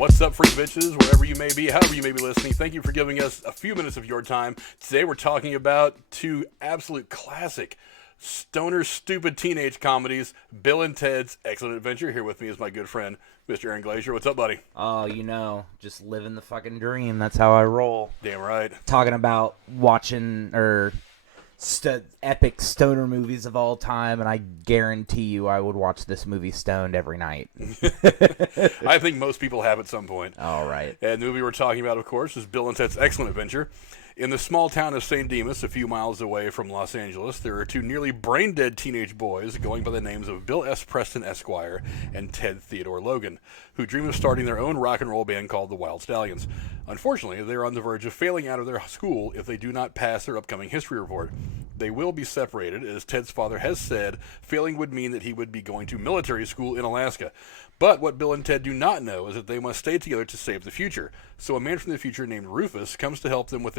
What's up, freak bitches, wherever you may be, however you may be listening. Thank you for giving us a few minutes of your time. Today we're talking about two absolute classic stoner stupid teenage comedies, Bill and Ted's Excellent Adventure. Here with me is my good friend, Mr. Aaron Glazier. What's up, buddy? Oh, just living the fucking dream. That's how I roll. Damn right. Talking about watching epic stoner movies of all time, and I guarantee you I would watch this movie stoned every night. I think most people have at some point. All right. And the movie we're talking about, of course, is Bill and Ted's Excellent Adventure. In the small town of St. Demas, a few miles away from Los Angeles, there are two nearly brain-dead teenage boys going by the names of Bill S. Preston, Esquire, and Ted Theodore Logan, who dream of starting their own rock and roll band called the Wild Stallions. Unfortunately, they are on the verge of failing out of their school if they do not pass their upcoming history report. They will be separated, as Ted's father has said failing would mean that he would be going to military school in Alaska. But what Bill and Ted do not know is that they must stay together to save the future. So a man from the future named Rufus comes to help them with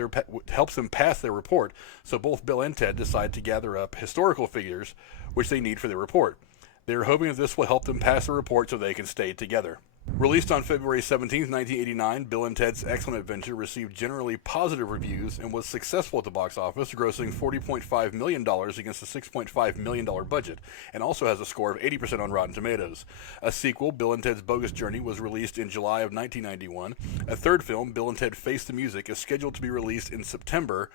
helps them pass their report. So both Bill and Ted decide to gather up historical figures which they need for their report. They are hoping that this will help them pass the report so they can stay together. Released on February 17, 1989, Bill and Ted's Excellent Adventure received generally positive reviews and was successful at the box office, grossing $40.5 million against a $6.5 million budget, and also has a score of 80% on Rotten Tomatoes. A sequel, Bill and Ted's Bogus Journey, was released in July of 1991. A third film, Bill and Ted Face the Music, is scheduled to be released in September,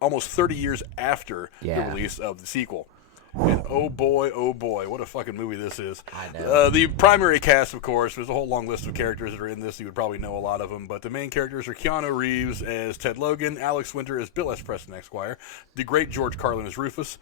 almost 30 years after the release of the sequel. And oh boy, what a fucking movie this is. I know. The primary cast, of course, there's a whole long list of characters that are in this. You would probably know a lot of them, but the main characters are Keanu Reeves as Ted Logan, Alex Winter as Bill S. Preston, Esquire, the great George Carlin as Rufus,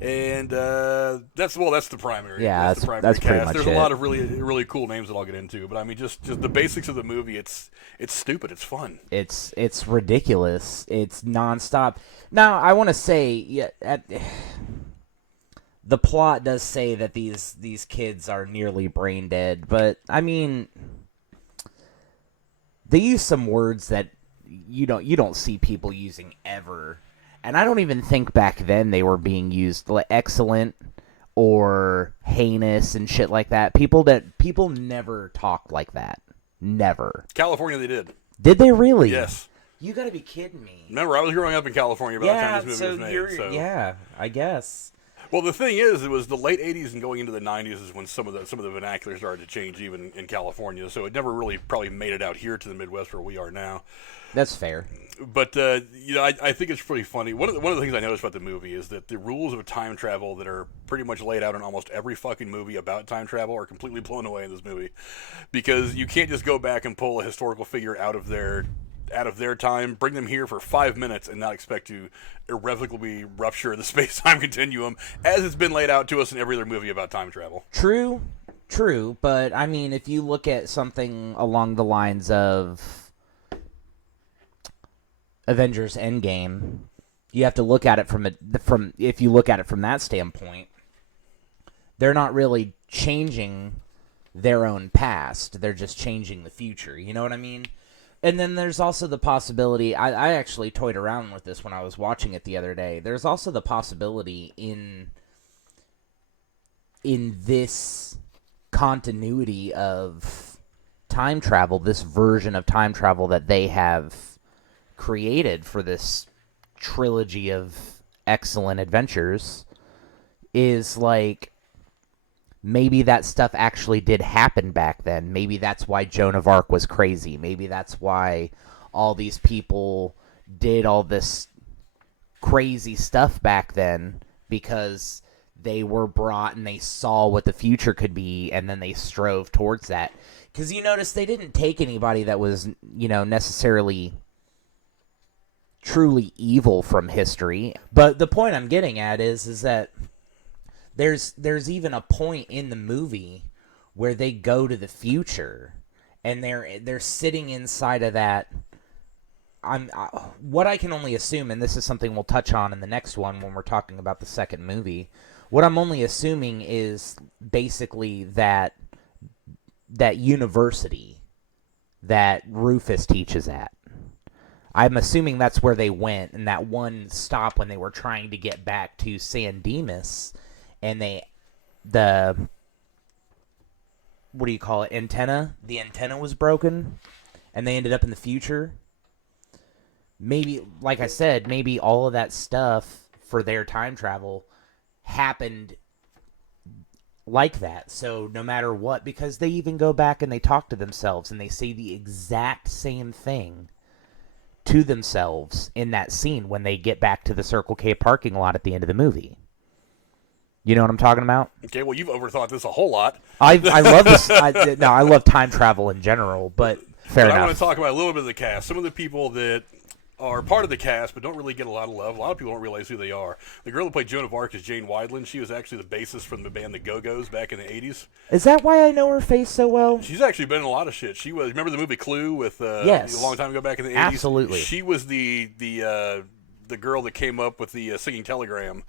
and that's the primary. Yeah, that's the primary that's cast. pretty much There's it. a lot of really cool names that I'll get into, but I mean, just the basics of the movie. It's stupid. It's fun. It's ridiculous. It's nonstop. Now, I want to say, the plot does say that these kids are nearly brain dead, but I mean, they use some words that you don't see people using ever, and I don't even think back then they were being used, like excellent or heinous and shit like that. People never talk like that. Never. California, they did. Did they really? Yes. You gotta be kidding me. Remember, I was growing up in California by the time this movie was made. So. Yeah, I guess. Well, the thing is, it was the late 80s and going into the 90s is when some of the vernacular started to change, even in California. So it never really probably made it out here to the Midwest where we are now. That's fair. But I think it's pretty funny. One of the things I noticed about the movie is that the rules of time travel that are pretty much laid out in almost every fucking movie about time travel are completely blown away in this movie, because you can't just go back and pull a historical figure out of their time, bring them here for 5 minutes, and not expect to irrevocably rupture the space-time continuum, as it's been laid out to us in every other movie about time travel. True, but I mean, if you look at something along the lines of Avengers Endgame, you have to look at it if you look at it from that standpoint, they're not really changing their own past, they're just changing the future, you know what I mean? And then there's also the possibility, I actually toyed around with this when I was watching it the other day. There's also the possibility in this continuity of time travel, this version of time travel that they have created for this trilogy of excellent adventures, is like, maybe that stuff actually did happen back then. Maybe that's why Joan of Arc was crazy. Maybe that's why all these people did all this crazy stuff back then, because they were brought and they saw what the future could be, and then they strove towards that. Because you notice they didn't take anybody that was, necessarily truly evil from history. But the point I'm getting at is that there's even a point in the movie where they go to the future, and they're sitting inside of that. What I can only assume, and this is something we'll touch on in the next one when we're talking about the second movie, what I'm only assuming is basically that university that Rufus teaches at. I'm assuming that's where they went, and that one stop when they were trying to get back to San Dimas, and the what do you call it, antenna. The antenna was broken, and they ended up in the future. Maybe, like I said, maybe all of that stuff for their time travel happened like that. So no matter what, because they even go back and they talk to themselves and they say the exact same thing to themselves in that scene when they get back to the Circle K parking lot at the end of the movie. You know what I'm talking about? Okay, well, you've overthought this a whole lot. I love this. I love time travel in general, but fair enough. I want to talk about a little bit of the cast. Some of the people that are part of the cast but don't really get a lot of love. A lot of people don't realize who they are. The girl that played Joan of Arc is Jane Wiedlin. She was actually the bassist from the band The Go-Go's back in the 80s. Is that why I know her face so well? She's actually been in a lot of shit. She was, remember the movie Clue with yes. a long time ago back in the 80s? Absolutely. She was the girl that came up with the singing telegram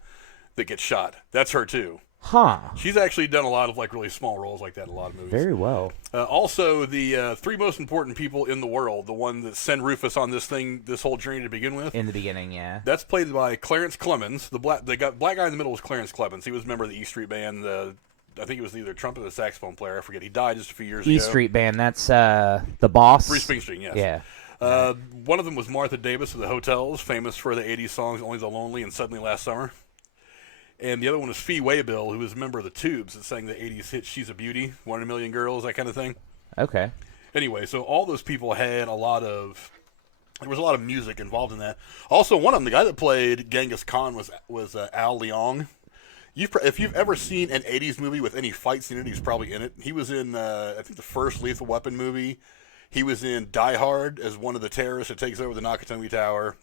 that gets shot. That's her too. Huh. She's actually done a lot of like really small roles like that in a lot of movies. Very well. Also, the three most important people in the world, the one that sent Rufus on this whole journey to begin with. In the beginning, yeah. That's played by Clarence Clemens. The black guy in the middle was Clarence Clemens. He was a member of the E Street Band. I think he was either trumpet or saxophone player. I forget. He died just a few years ago. E Street Band. That's the boss. Bruce Springsteen, yes. Yeah. One of them was Martha Davis of the Hotels, famous for the 80s songs Only the Lonely and Suddenly Last Summer. And the other one was Fee Waybill, who was a member of the Tubes that sang the 80s hit She's a Beauty, One in a Million Girls, that kind of thing. Okay. Anyway, so all those people had there was a lot of music involved in that. Also, one of them, the guy that played Genghis Khan was Al Leong. If you've ever seen an 80s movie with any fight scene in it, he's probably in it. He was in, I think, the first Lethal Weapon movie. He was in Die Hard as one of the terrorists that takes over the Nakatomi Tower.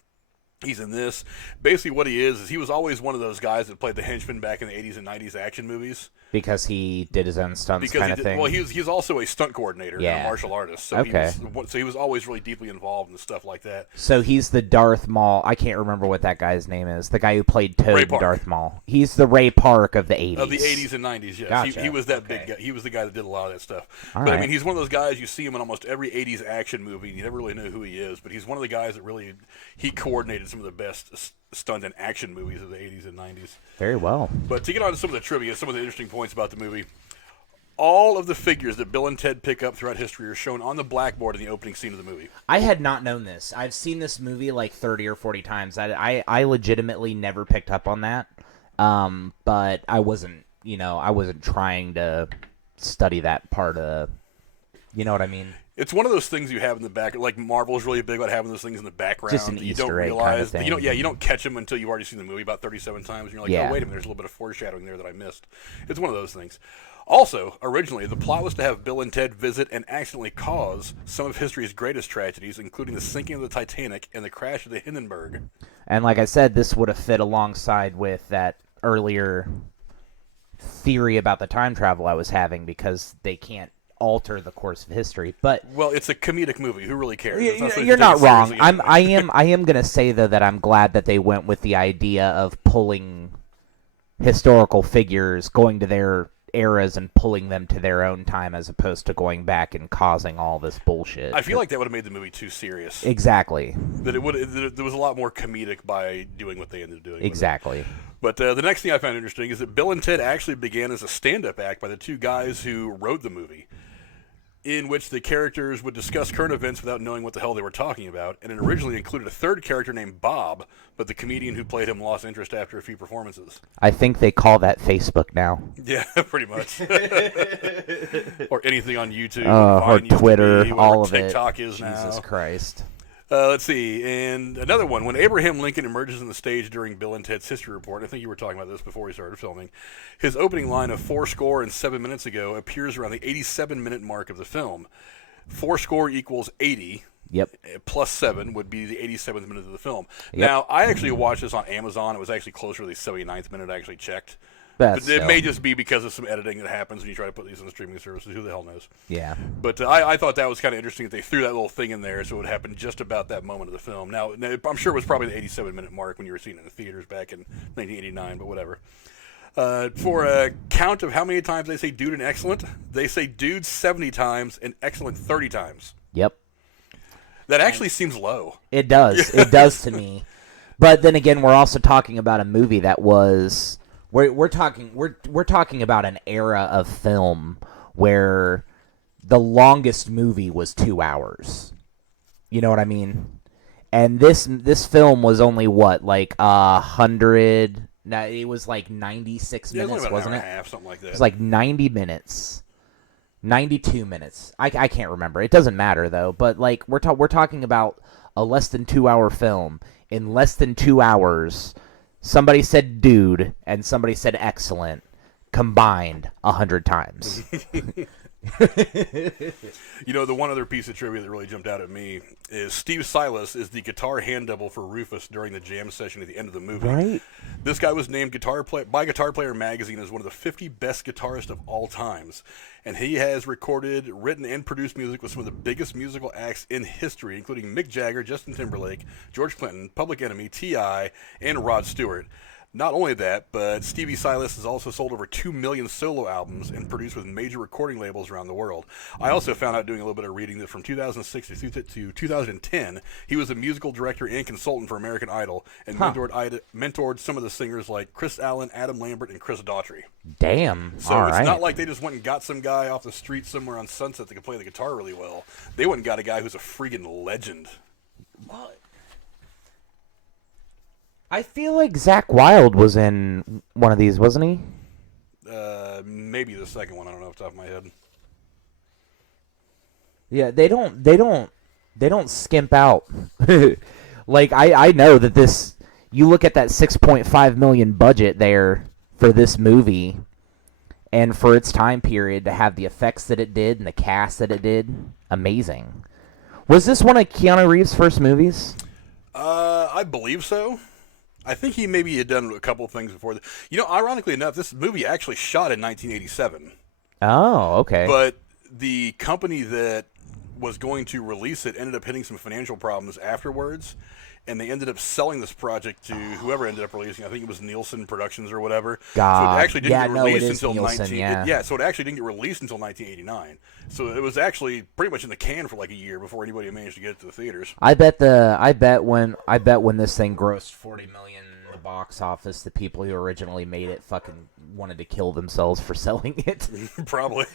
He's in this. Basically what he is he was always one of those guys that played the henchman back in the 80s and 90s action movies. Because he did his own stunts kind of thing? Well, he's also a stunt coordinator and a martial artist. So okay. He was always really deeply involved in stuff like that. So he's the Darth Maul. I can't remember what that guy's name is. The guy who played Toad in Darth Maul. He's the Ray Park of the 80s. Of the 80s and 90s, yes. Gotcha. He was that big guy. He was the guy that did a lot of that stuff. All but right. I mean, he's one of those guys, you see him in almost every 80s action movie, and you never really know who he is. But he's one of the guys that really, he coordinated some of the best stunt and action movies of the 80s and 90s. Very well. But to get on to some of the trivia, some of the interesting points about the movie, all of the figures that Bill and Ted pick up throughout history are shown on the blackboard in the opening scene of the movie. I had not known this. I've seen this movie like 30 or 40 times. I legitimately never picked up on that. But I wasn't trying to study that part of, you know what I mean? It's one of those things you have in the back. Like Marvel's really big about having those things in the background. Just an you Easter don't egg realize. kind of thing. You don't catch them until you've already seen the movie about 37 times. And you're like, oh, wait a minute, there's a little bit of foreshadowing there that I missed. It's one of those things. Also, originally, the plot was to have Bill and Ted visit and accidentally cause some of history's greatest tragedies, including the sinking of the Titanic and the crash of the Hindenburg. And like I said, this would have fit alongside with that earlier theory about the time travel I was having, because they can't alter the course of history. But well, it's a comedic movie. Who really cares? You're not wrong. I am going to say though that I'm glad that they went with the idea of pulling historical figures, going to their eras and pulling them to their own time, as opposed to going back and causing all this bullshit. I feel like that would have made the movie too serious. Exactly. There was a lot more comedic by doing what they ended up doing. Exactly. But the next thing I found interesting is that Bill and Ted actually began as a stand-up act by the two guys who wrote the movie, in which the characters would discuss current events without knowing what the hell they were talking about, and it originally included a third character named Bob, but the comedian who played him lost interest after a few performances. I think they call that Facebook now. Yeah, pretty much. Or anything on YouTube. Or Twitter, all of TikTok it. is now. Jesus Christ. Let's see, and another one. When Abraham Lincoln emerges on the stage during Bill and Ted's History Report, I think you were talking about this before we started filming, his opening line of 7 minutes ago appears around the 87-minute mark of the film. 4 equals 80. Yep. Plus 7 would be the 87th minute of the film. Yep. Now, I actually watched this on Amazon. It was actually closer to the 79th minute I actually checked. But it may just be because of some editing that happens when you try to put these on the streaming services. Who the hell knows? Yeah. But I thought that was kind of interesting that they threw that little thing in there so it would happen just about that moment of the film. Now, I'm sure it was probably the 87-minute mark when you were seeing it in the theaters back in 1989, but whatever. For a count of how many times they say dude and excellent, they say dude 70 times and excellent 30 times. Yep. That actually seems low. It does. It does to me. But then again, we're also talking about a movie that was... We're talking about an era of film where the longest movie was 2 hours. You know what I mean? And this film was only what, like 100? No, it was like 96 Yeah, it was minutes, only about wasn't an it? hour and a half, something like that. It was like 90 minutes. 92 minutes. I can't remember. It doesn't matter though. But like we're talking about a less than 2 hour film. In less than 2 hours, somebody said dude and somebody said excellent combined 100 times. You know, the one other piece of trivia that really jumped out at me is Steve Silas is the guitar hand double for Rufus during the jam session at the end of the movie. Right. This guy was named by Guitar Player magazine as one of the 50 best guitarists of all times. And he has recorded, written, and produced music with some of the biggest musical acts in history, including Mick Jagger, Justin Timberlake, George Clinton, Public Enemy, T.I., and Rod Stewart. Not only that, but Stevie Silas has also sold over 2 million solo albums and produced with major recording labels around the world. I also found out doing a little bit of reading that from 2006 to 2010, he was a musical director and consultant for American Idol and mentored some of the singers like Chris Allen, Adam Lambert, and Chris Daughtry. Damn. So All it's right. not like they just went and got some guy off the street somewhere on Sunset that could play the guitar really well. They went and got a guy who's a freaking legend. What? I feel like Zakk Wylde was in one of these, wasn't he? Maybe the second one. I don't know off the top of my head. Yeah, they don't skimp out. Like I know that this. You look at that 6.5 million budget there for this movie, and for its time period to have the effects that it did and the cast that it did, amazing. Was this one of Keanu Reeves' first movies? I believe so. I think he maybe had done a couple of things before. You know, ironically enough, this movie actually shot in 1987. Oh, okay. But the company that was going to release it ended up hitting some financial problems afterwards, and they ended up selling this project to whoever ended up releasing. I think it was Nielsen Productions or whatever. God. So it actually didn't Yeah, get no, it released is until Nielsen, yeah. so it actually didn't get released until 1989. So it was actually pretty much in the can for like a year before anybody managed to get it to the theaters. I bet when this thing grossed 40 million in the box office, the people who originally made it fucking wanted to kill themselves for selling it. Probably.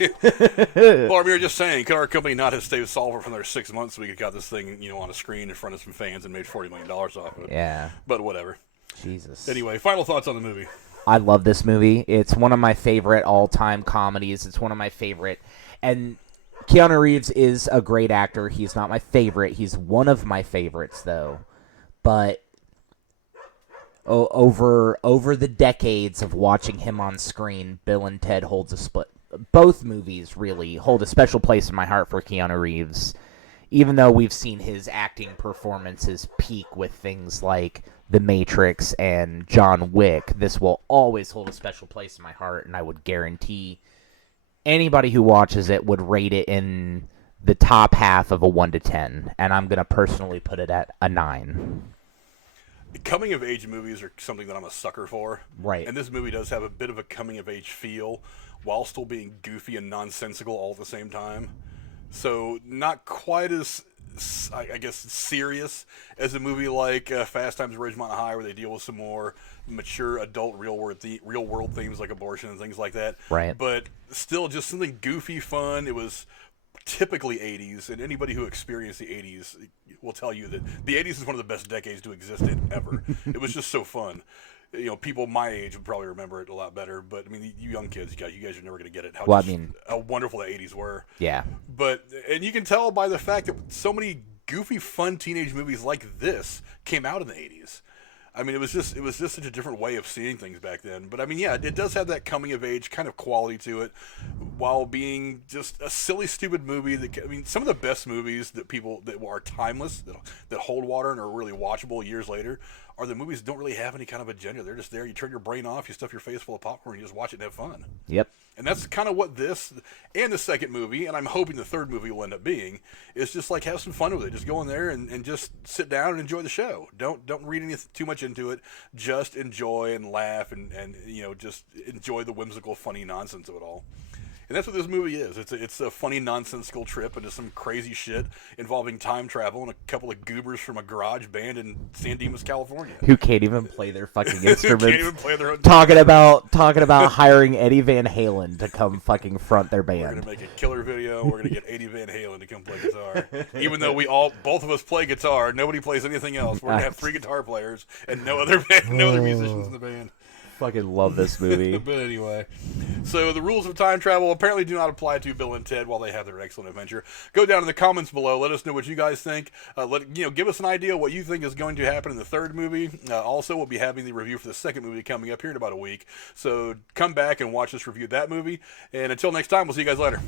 Well, we were just saying, could our company not have stayed solvent for another 6 months so we could got this thing, you know, on a screen in front of some fans and made $40 million off of it? Yeah. But whatever. Jesus. Anyway, final thoughts on the movie. I love this movie. It's one of my favorite all-time comedies. It's one of my favorite. And Keanu Reeves is a great actor. He's not my favorite. He's one of my favorites, though. But over the decades of watching him on screen, Bill and Ted holds a split. Both movies really hold a special place in my heart for Keanu Reeves. Even though we've seen his acting performances peak with things like The Matrix and John Wick, this will always hold a special place in my heart, and I would guarantee anybody who watches it would rate it in the top half of a 1 to 10, and I'm going to personally put it at a 9. Coming-of-age movies are something that I'm a sucker for. Right. And this movie does have a bit of a coming-of-age feel while still being goofy and nonsensical all at the same time. So not quite as, I guess, serious as a movie like Fast Times at Ridgemont High, where they deal with some more mature adult real-world themes like abortion and things like that. Right. But still just something goofy, fun. It was typically 80s, and anybody who experienced the 80s will tell you that the 80s is one of the best decades to exist in ever. It was just so fun. You know, people my age would probably remember it a lot better, but I mean, you young kids, you guys are never going to get it. How wonderful the 80s were. Yeah. And you can tell by the fact that so many goofy, fun teenage movies like this came out in the 80s. I mean, it was just such a different way of seeing things back then. But I mean, yeah, it does have that coming of age kind of quality to it, while being just a silly, stupid movie. Some of the best movies that are timeless, that hold water and are really watchable years later, are the movies that don't really have any kind of agenda. They're just there. You turn your brain off, you stuff your face full of popcorn, and you just watch it and have fun. Yep. And that's kind of what this and the second movie, and I'm hoping the third movie will end up being, is just like have some fun with it. Just go in there and just sit down and enjoy the show. Don't read too much into it. Just enjoy and laugh and you know, just enjoy the whimsical, funny nonsense of it all. And that's what this movie is. It's a funny, nonsensical trip into some crazy shit involving time travel and a couple of goobers from a garage band in San Dimas, California. Who can't even play their fucking Who instruments. can't even play their own talking about hiring Eddie Van Halen to come fucking front their We're band. gonna make a killer video. We're gonna get Eddie Van Halen to come play guitar. Even though both of us play guitar, nobody plays anything else. We're gonna have 3 guitar players and no other musicians in the band. Fucking love this movie. But anyway, so the rules of time travel apparently do not apply to Bill and Ted while they have their excellent adventure. Go down in the comments below. Let us know what you guys think. Give us an idea what you think is going to happen in the third movie. Also, we'll be having the review for the second movie coming up here in about a week. So come back and watch us review that movie. And until next time, we'll see you guys later.